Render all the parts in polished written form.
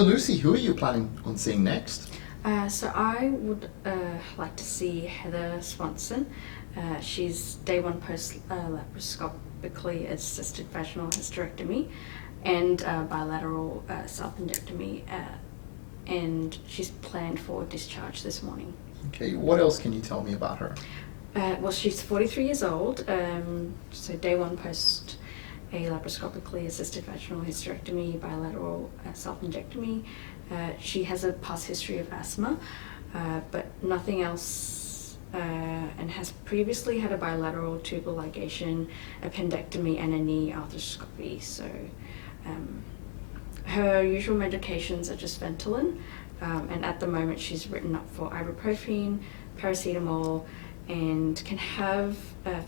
So Lucy, who are you planning on seeing next? So I would like to see Heather Swanson. She's day one post laparoscopically assisted vaginal hysterectomy and bilateral self-indectomy, and she's planned for discharge this morning. Okay, what else can you tell me about her? Well, she's 43 years old, so day one post a laparoscopically assisted vaginal hysterectomy, bilateral self-injectomy. She has a past history of asthma, but nothing else, and has previously had a bilateral tubal ligation, appendectomy, and a knee arthroscopy. So her usual medications are just Ventolin, and at the moment she's written up for ibuprofen, paracetamol, and can have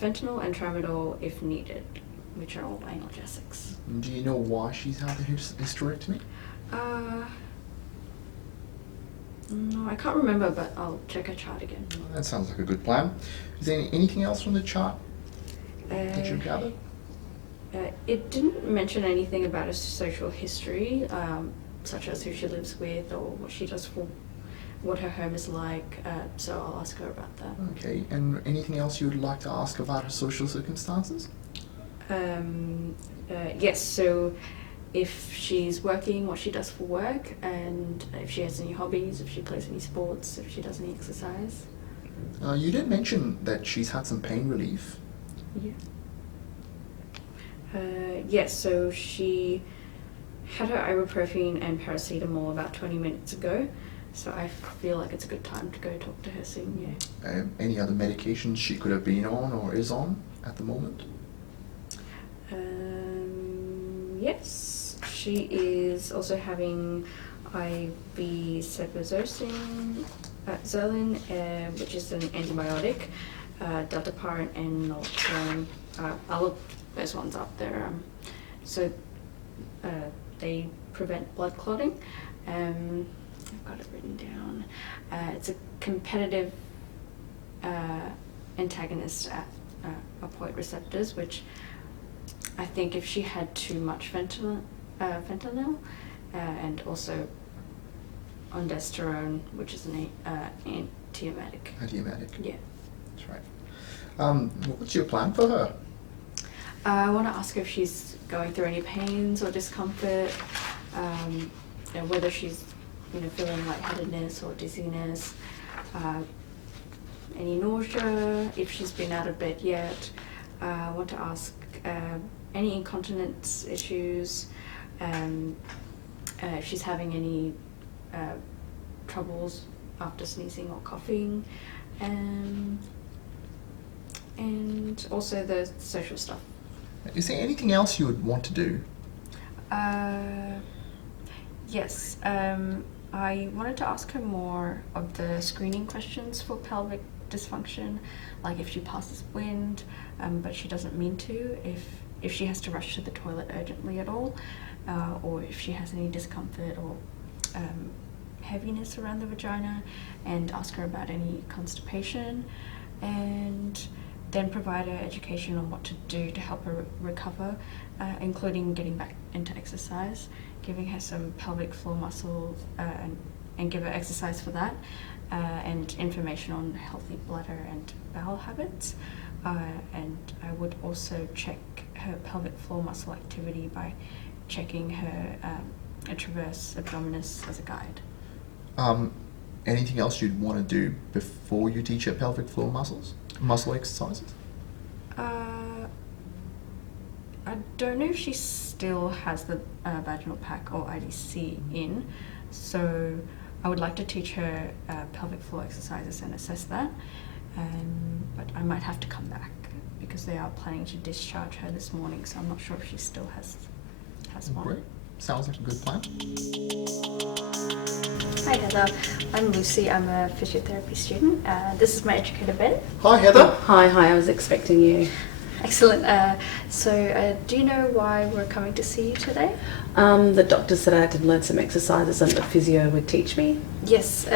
fentanyl and tramadol if needed, which are all analgesics. Do you know why she's had the hysterectomy? No, I can't remember, but I'll check her chart again. That sounds like a good plan. Is there anything else from the chart that you've gathered? It didn't mention anything about her social history, such as who she lives with or what she does for, what her home is like, so I'll ask her about that. Okay, and anything else you would like to ask about her social circumstances? Yes, so if she's working, what she does for work, and if she has any hobbies, if she plays any sports, if she does any exercise. You did mention that she's had some pain relief. Yeah. Yes, so she had her ibuprofen and paracetamol about 20 minutes ago, so I feel like it's a good time to go talk to her soon, yeah. Any other medications she could have been on or is on at the moment? Yes, she is also having IV cefazolin, which is an antibiotic, dalteparin and naloxone. I'll look those ones up there. So they prevent blood clotting. I've got it written down. It's a competitive antagonist at opioid receptors, which I think if she had too much fentanyl and also ondansetron, which is an antiemetic. Antiemetic? Yeah. That's right. What's your plan for her? I want to ask her if she's going through any pains or discomfort, whether she's feeling lightheadedness or dizziness, any nausea, if she's been out of bed yet. I want to ask any incontinence issues, if she's having any troubles after sneezing or coughing, and also the social stuff. Is there anything else you would want to do? Yes. I wanted to ask her more of the screening questions for pelvic dysfunction, like if she passes wind, but she doesn't mean to, if she has to rush to the toilet urgently at all, or if she has any discomfort or heaviness around the vagina, and ask her about any constipation, and then provide her education on what to do to help her recover, including getting back into exercise, giving her some pelvic floor muscle and give her exercise for that, and information on healthy bladder and bowel habits. And I would also check her pelvic floor muscle activity by checking her transverse abdominis as a guide. Anything else you'd want to do before you teach her pelvic floor muscle exercises? I don't know if she still has the vaginal pack or IDC in, so I would like to teach her pelvic floor exercises and assess that, but I might have to come back because they are planning to discharge her this morning, so I'm not sure if she still has one. Great. Sounds like a good plan. Hi Heather, I'm Lucy. I'm a physiotherapy student. This is my educator Ben. Hi Heather. Hi, I was expecting you. Excellent. So do you know why we're coming to see you today? The doctor said I had to learn some exercises and the physio would teach me. Yes,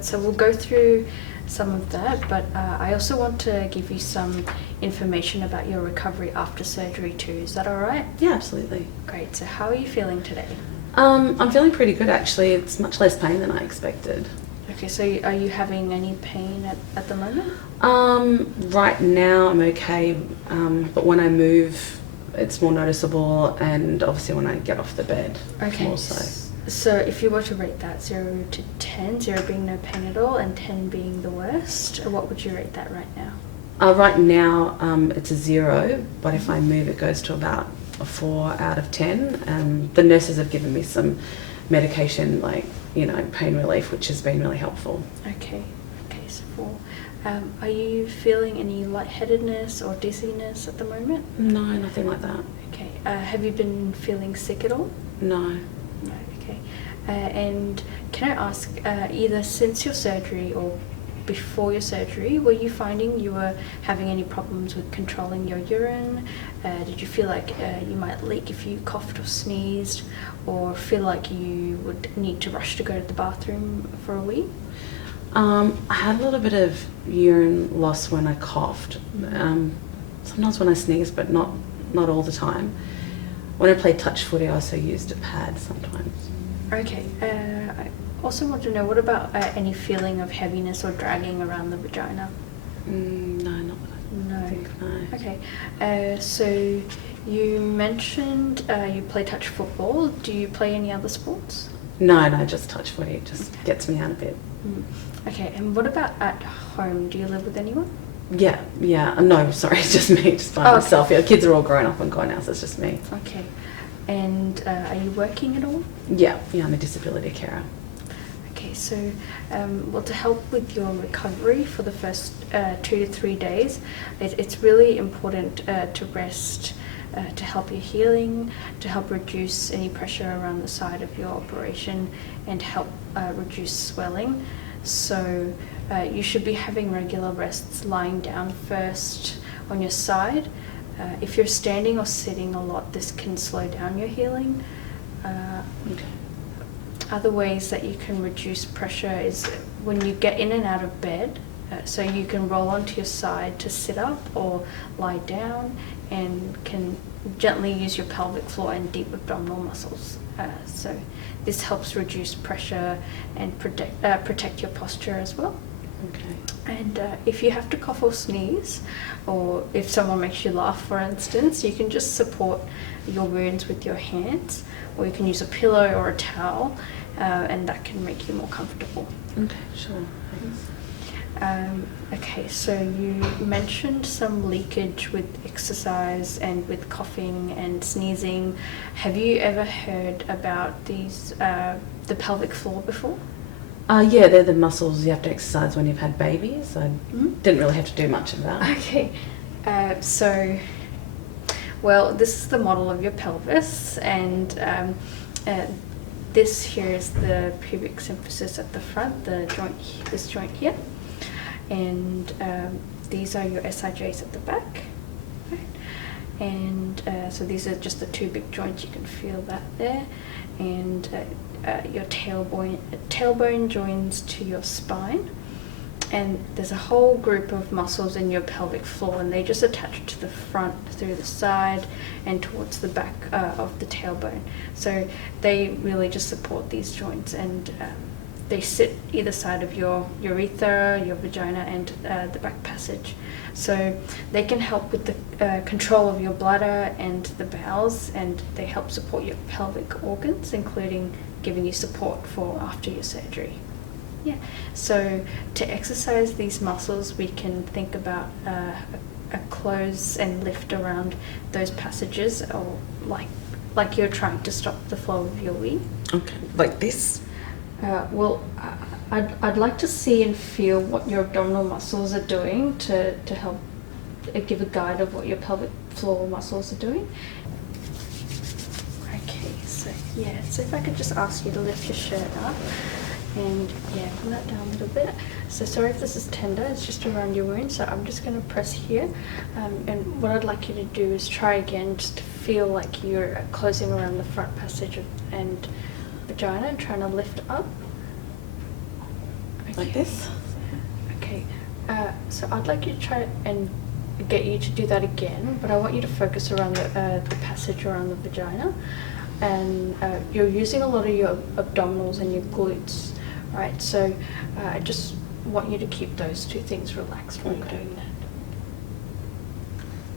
so we'll go through some of that, but I also want to give you some information about your recovery after surgery too. Is that all right? Yeah, absolutely. Great. So how are you feeling today? I'm feeling pretty good actually. It's much less pain than I expected. Okay, so are you having any pain at the moment? Right now I'm okay, but when I move, it's more noticeable, and obviously when I get off the bed, Okay. more so. So if you were to rate that 0 to 10, 0 being no pain at all and 10 being the worst, what would you rate that right now? Right now, it's a 0, but if I move, it goes to about a 4 out of 10. The nurses have given me some medication, like, pain relief, which has been really helpful. Okay, so 4. Are you feeling any lightheadedness or dizziness at the moment? No, nothing like that. Okay, have you been feeling sick at all? No. No, okay. And can I ask, either since your surgery or before your surgery, were you finding you were having any problems with controlling your urine? Did you feel like you might leak if you coughed or sneezed, or feel like you would need to rush to go to the bathroom for a wee? I had a little bit of urine loss when I coughed. Sometimes when I sneezed, but not all the time. When I played touch footy, I also used a pad sometimes. Okay. I also want to know, what about any feeling of heaviness or dragging around the vagina? No, not that I think, no. Okay. So you mentioned you play touch football. Do you play any other sports? No, just touch footy. It just gets me out a bit. Okay, and what about at home? Do you live with anyone? Yeah. No, sorry, it's just me, just by myself. Yeah, the kids are all grown up and gone now, so it's just me. Okay. And are you working at all? Yeah, I'm a disability carer. Okay, so to help with your recovery for the first 2 to 3 days, it's really important to rest, to help your healing, to help reduce any pressure around the side of your operation, and help reduce swelling. So you should be having regular rests lying down first on your side. If you're standing or sitting a lot, this can slow down your healing. Other ways that you can reduce pressure is when you get in and out of bed. So you can roll onto your side to sit up or lie down, and can gently use your pelvic floor and deep abdominal muscles. So this helps reduce pressure and protect your posture as well. Okay. And if you have to cough or sneeze, or if someone makes you laugh, for instance, you can just support your wounds with your hands, or you can use a pillow or a towel, and that can make you more comfortable. Okay, sure. Thanks. Okay, so you mentioned some leakage with exercise and with coughing and sneezing. Have you ever heard about these, the pelvic floor before? Yeah, they're the muscles you have to exercise when you've had babies. I didn't really have to do much of that. Okay, well, this is the model of your pelvis, and this here is the pubic symphysis at the front, this joint here, and these are your SIJs at the back. Right? And so these are just the 2 big joints. You can feel that there, and your tailbone joins to your spine, and there's a whole group of muscles in your pelvic floor, and they just attach to the front, through the side, and towards the back of the tailbone. So they really just support these joints, and they sit either side of your urethra, your vagina, and the back passage. So they can help with the control of your bladder and the bowels, and they help support your pelvic organs, including giving you support for after your surgery. Yeah. So to exercise these muscles, we can think about a close and lift around those passages, or like you're trying to stop the flow of your wee. Okay, like this? Well, I'd like to see and feel what your abdominal muscles are doing to help give a guide of what your pelvic floor muscles are doing. Okay, so if I could just ask you to lift your shirt up, and pull that down a little bit. So sorry if this is tender, it's just around your wound, so I'm just going to press here, and what I'd like you to do is try again, just to feel like you're closing around the front passage and vagina and trying to lift up. Like this? Okay, so I'd like you to try and get you to do that again, but I want you to focus around the passage around the vagina, and you're using a lot of your abdominals and your glutes, right? So I just want you to keep those two things relaxed while you're doing that.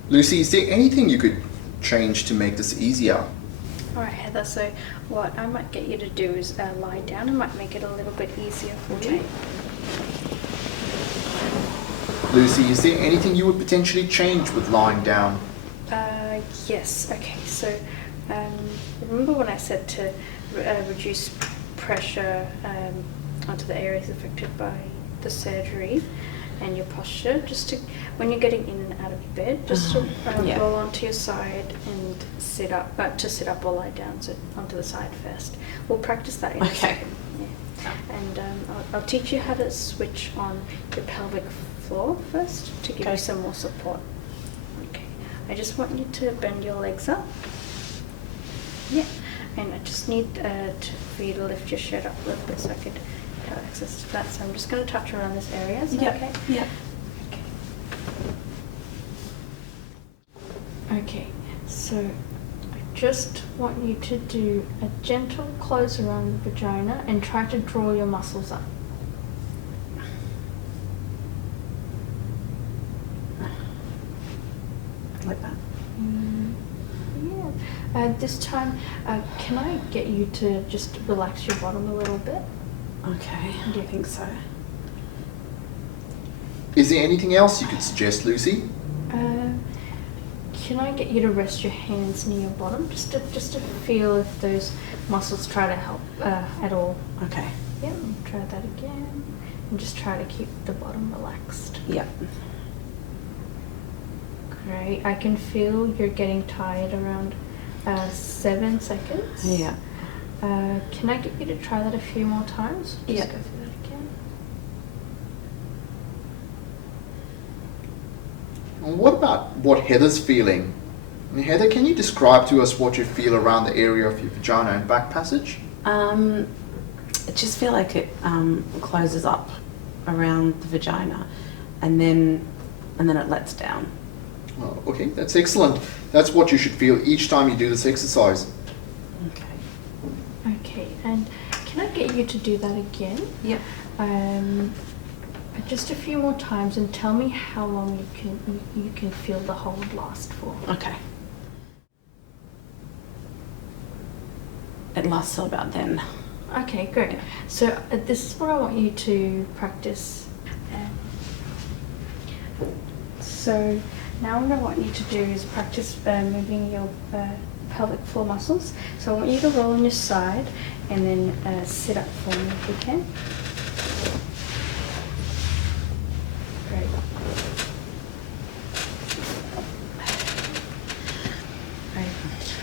Lucy, is there anything you could change to make this easier? All right, Heather, so what I might get you to do is lie down. It might make it a little bit easier for you. Lucy, is there anything you would potentially change with lying down? Yes, okay, so remember when I said to reduce pressure onto the areas affected by the surgery and your posture, just to, when you're getting in and out of bed, just to roll onto your side and sit up, to sit up or lie down, so onto the side first. We'll practice that in a second. Yeah. And I'll teach you how to switch on your pelvic floor first to give you some more support. Okay, I just want you to bend your legs up. Yeah, and I just need for you to lift your shirt up a little bit so I could have access to that. So I'm just going to touch around this area. Is that okay? Yeah. Okay, so I just want you to do a gentle close around the vagina and try to draw your muscles up. Like that. Yeah. This time, can I get you to just relax your bottom a little bit? Okay, do you think so? Is there anything else you could suggest, Lucy? Can I get you to rest your hands near your bottom, just to feel if those muscles try to help at all? Okay. Yeah, try that again, and just try to keep the bottom relaxed. Yep. Great. I can feel you're getting tired around 7 seconds. Yeah. Can I get you to try that a few more times? Just go through that again. And what about what Heather's feeling? And Heather, can you describe to us what you feel around the area of your vagina and back passage? I just feel like it closes up around the vagina, and then it lets down. Oh, okay, that's excellent. That's what you should feel each time you do this exercise. Okay, and can I get you to do that again? Yep. Just a few more times, and tell me how long you can feel the hold last for. Okay. It lasts till about then. Okay, great. Yeah. So this is what I want you to practice. So now what I want you to do is practice moving your pelvic floor muscles. So I want you to roll on your side and then sit up for me if you can. Great.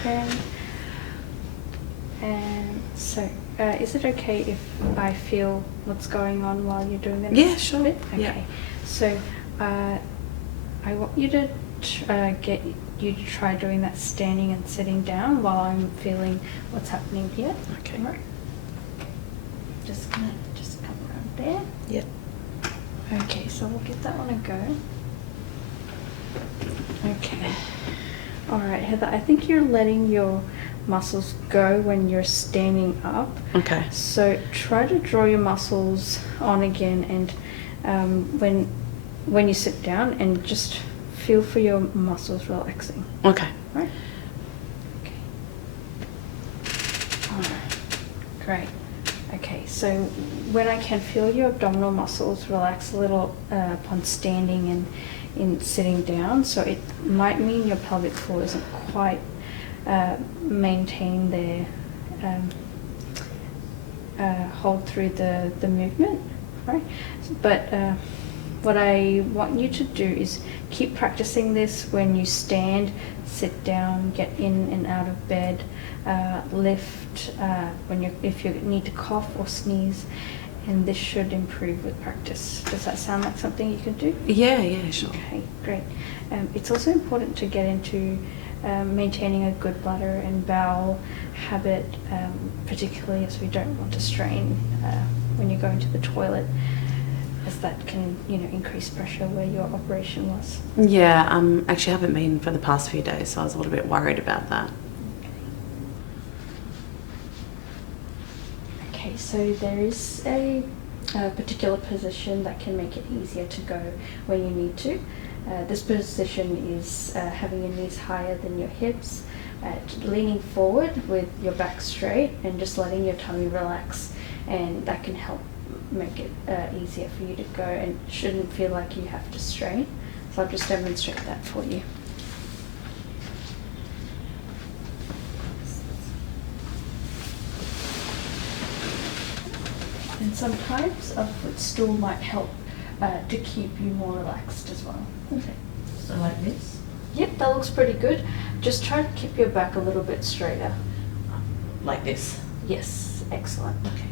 Okay. And so, is it okay if I feel what's going on while you're doing that? Yeah, sure. Bit? Okay. Yeah. So, I want you to get you to try doing that standing and sitting down while I'm feeling what's happening here. Okay. Right. Just come around there. Yep. Okay, so we'll give that one a go. Okay. All right, Heather, I think you're letting your muscles go when you're standing up. Okay. So try to draw your muscles on again, and when you sit down, and just feel for your muscles relaxing. Okay. Right? Okay. All right. Great. Okay, so when I can feel your abdominal muscles relax a little upon standing and in sitting down, so it might mean your pelvic floor isn't quite maintain their hold through the movement, right? But what I want you to do is keep practicing this when you stand, sit down, get in and out of bed, lift if you need to cough or sneeze, and this should improve with practice. Does that sound like something you can do? Yeah, sure. Okay, great. It's also important to get into maintaining a good bladder and bowel habit, particularly as we don't want to strain when you're going to the toilet, as that can, increase pressure where your operation was. Yeah, actually I haven't been for the past few days, so I was a little bit worried about that. So there is a particular position that can make it easier to go when you need to. This position is having your knees higher than your hips, leaning forward with your back straight and just letting your tummy relax, and that can help make it easier for you to go and shouldn't feel like you have to strain. So I'll just demonstrate that for you. And sometimes a footstool might help to keep you more relaxed as well. Okay. So like this? Yep, that looks pretty good. Just try to keep your back a little bit straighter. Like this? Yes, excellent. Okay.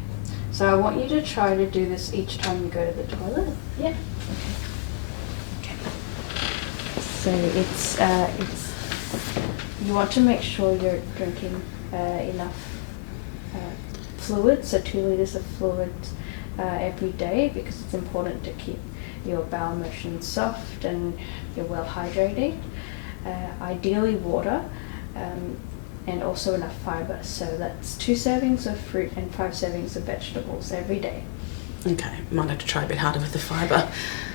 So I want you to try to do this each time you go to the toilet. Yeah. Okay. So it's you want to make sure you're drinking enough fluid, so 2 liters of fluid every day, because it's important to keep your bowel motion soft and you're well hydrated. Ideally water, and also enough fibre, so that's 2 servings of fruit and 5 servings of vegetables every day. Okay, might have to try a bit harder with the fibre.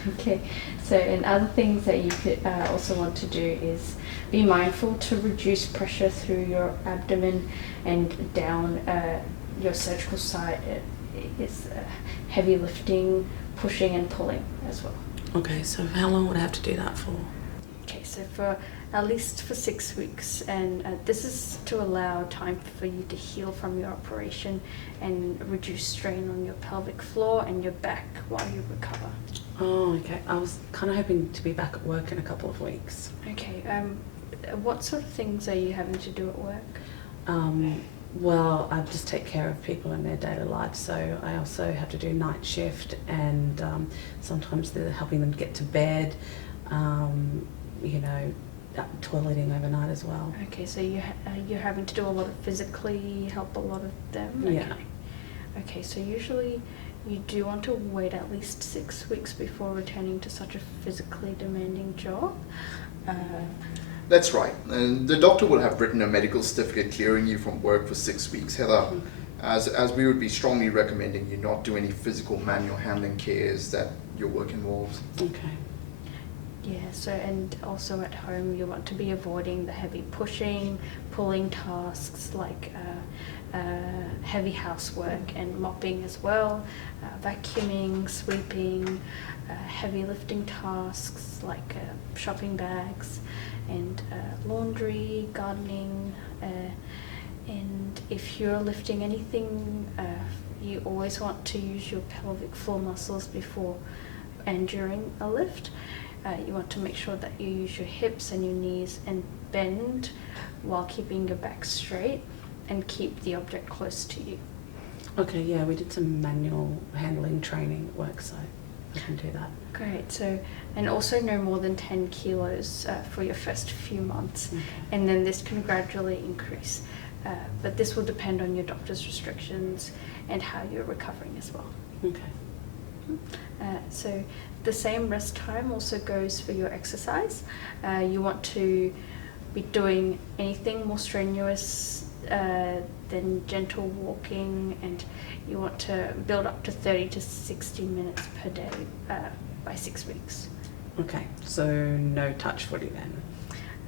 Okay, so and other things that you could also want to do is be mindful to reduce pressure through your abdomen and down your cervical side. Is heavy lifting, pushing and pulling as well. Okay, so how long would I have to do that for? Okay, so for at least for 6 weeks, and this is to allow time for you to heal from your operation and reduce strain on your pelvic floor and your back while you recover. Oh, okay. I was kind of hoping to be back at work in a couple of weeks. Okay, what sort of things are you having to do at work? Well, I just take care of people in their daily lives, so I also have to do night shift, and sometimes they're helping them get to bed, you know, toileting overnight as well. Okay, so you're having to do a lot of physically help a lot of them? Yeah. Okay. Okay, so usually you do want to wait at least 6 weeks before returning to such a physically demanding job. That's right. And the doctor will have written a medical certificate clearing you from work for 6 weeks, Heather, as we would be strongly recommending you not do any physical manual handling cares that your work involves. Okay. Yeah, so and also at home you want to be avoiding the heavy pushing, pulling tasks like heavy housework and mopping as well, vacuuming, sweeping, heavy lifting tasks like shopping bags and laundry, gardening, and if you're lifting anything, you always want to use your pelvic floor muscles before and during a lift. You want to make sure that you use your hips and your knees and bend while keeping your back straight and keep the object close to you. Okay, yeah, we did some manual handling training at work, so I can do that. Great, so, and also no more than 10 kilos for your first few months, Okay. and then this can gradually increase. But this will depend on your doctor's restrictions and how you're recovering as well. Okay. So the same rest time also goes for your exercise. You want to be doing anything more strenuous than gentle walking, and you want to build up to 30 to 60 minutes per day by 6 weeks. Okay, so no touch footy then?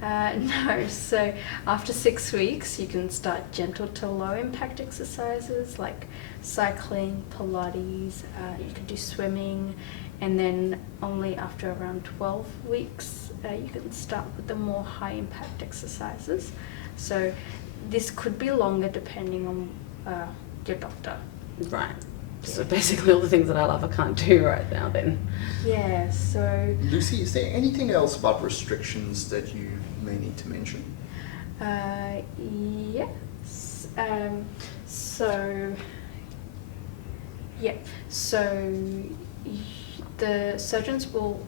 No, so after 6 weeks you can start gentle to low impact exercises like cycling, Pilates, you can do swimming, and then only after around 12 weeks you can start with the more high impact exercises. So this could be longer depending on your doctor. Right. So basically all the things that I love I can't do right now then. Yeah, so... Lucy, is there anything else about restrictions that you may need to mention? Yes. So the surgeons will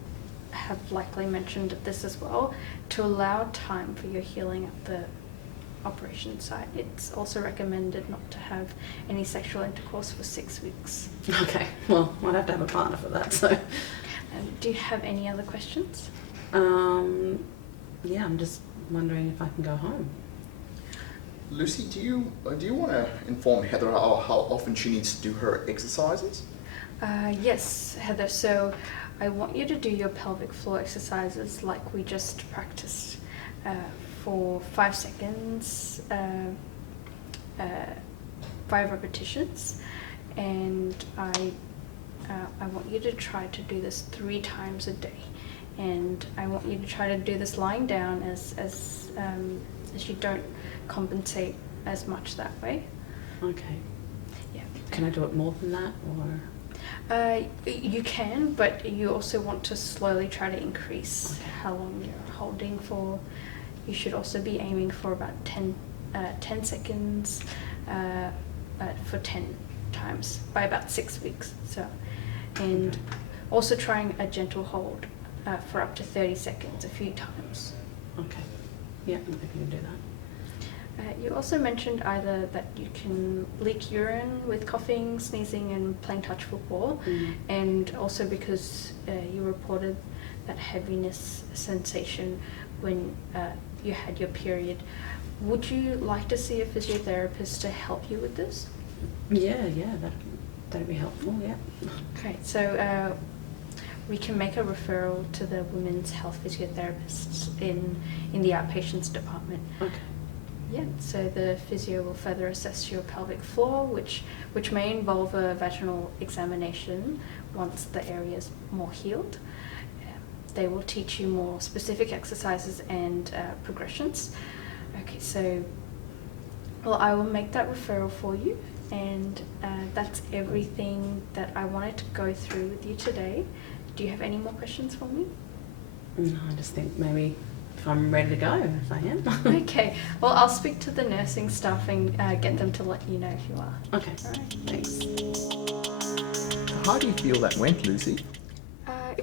have likely mentioned this as well, to allow time for your healing at the operation site. It's also recommended not to have any sexual intercourse for 6 weeks. Okay, well, I'd have to have a partner for that, so... Do you have any other questions? Yeah, I'm just wondering if I can go home. Lucy, do you want to inform Heather how often she needs to do her exercises? Yes, Heather. So I want you to do your pelvic floor exercises like we just practiced for 5 seconds, 5 repetitions, and I want you to try to do this 3 times a day, and I want you to try to do this lying down as you don't compensate as much that way. Okay. Yeah. Can I do it more than that, or? You can, but you also want to slowly try to increase how long you're holding for. You should also be aiming for about 10 seconds for 10 times by about 6 weeks. So, and also trying a gentle hold for up to 30 seconds a few times. Okay. Yeah, I can do that. You also mentioned either that you can leak urine with coughing, sneezing, and playing touch football, and also because you reported that heaviness sensation when you had your period. Would you like to see a physiotherapist to help you with this? Yeah, that'd be helpful. Yeah. Okay, so we can make a referral to the women's health physiotherapists in the outpatients department. Okay. Yeah, so the physio will further assess your pelvic floor, which may involve a vaginal examination once the area is more healed. They will teach you more specific exercises and progressions. Okay, so well, I will make that referral for you, and that's everything that I wanted to go through with you today. Do you have any more questions for me? No, I just think maybe if I'm ready to go, if I am. Okay, well, I'll speak to the nursing staff and get them to let you know if you are. Okay. All right, thanks. How do you feel that went, Lucy?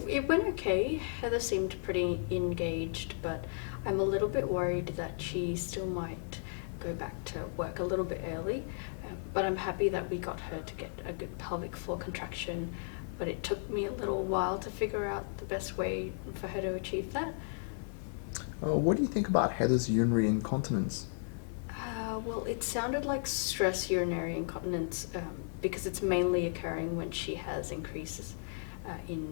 It went okay. Heather seemed pretty engaged, but I'm a little bit worried that she still might go back to work a little bit early. But I'm happy that we got her to get a good pelvic floor contraction, but it took me a little while to figure out the best way for her to achieve that. What do you think about Heather's urinary incontinence? Well, it sounded like stress urinary incontinence because it's mainly occurring when she has increases in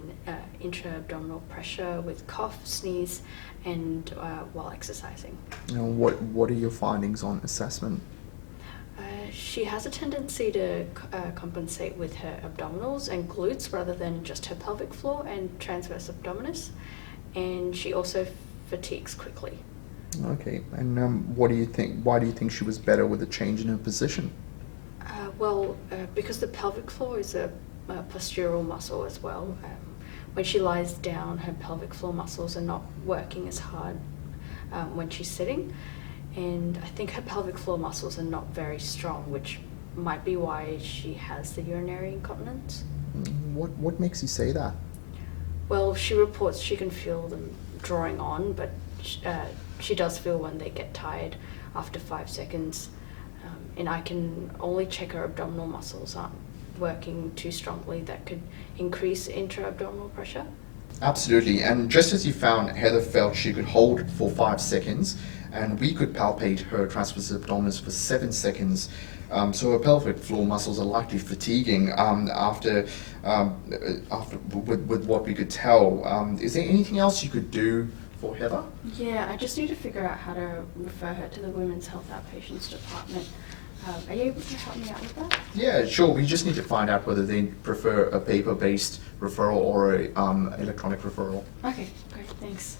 intra-abdominal pressure with cough, sneeze, and while exercising. What are your findings on assessment? She has a tendency to compensate with her abdominals and glutes rather than just her pelvic floor and transverse abdominis, and she also fatigues quickly. Okay, and what do you think? Why do you think she was better with a change in her position? Because the pelvic floor is a postural muscle as well. When she lies down, her pelvic floor muscles are not working as hard when she's sitting, and I think her pelvic floor muscles are not very strong, which might be why she has the urinary incontinence. What makes you say that? Well, she reports she can feel them drawing on, but she does feel when they get tired after 5 seconds. And I can only check her abdominal muscles aren't working too strongly. That could increase intra-abdominal pressure. Absolutely, and just as you found, Heather felt she could hold for 5 seconds, and we could palpate her transverse abdominis for 7 seconds. So her pelvic floor muscles are likely fatiguing after with what we could tell. Is there anything else you could do for Heather? Yeah, I just need to figure out how to refer her to the Women's Health Outpatients Department. Are you able to help me out with that? Yeah, sure. We just need to find out whether they prefer a paper-based referral or a electronic referral. Okay, great, thanks.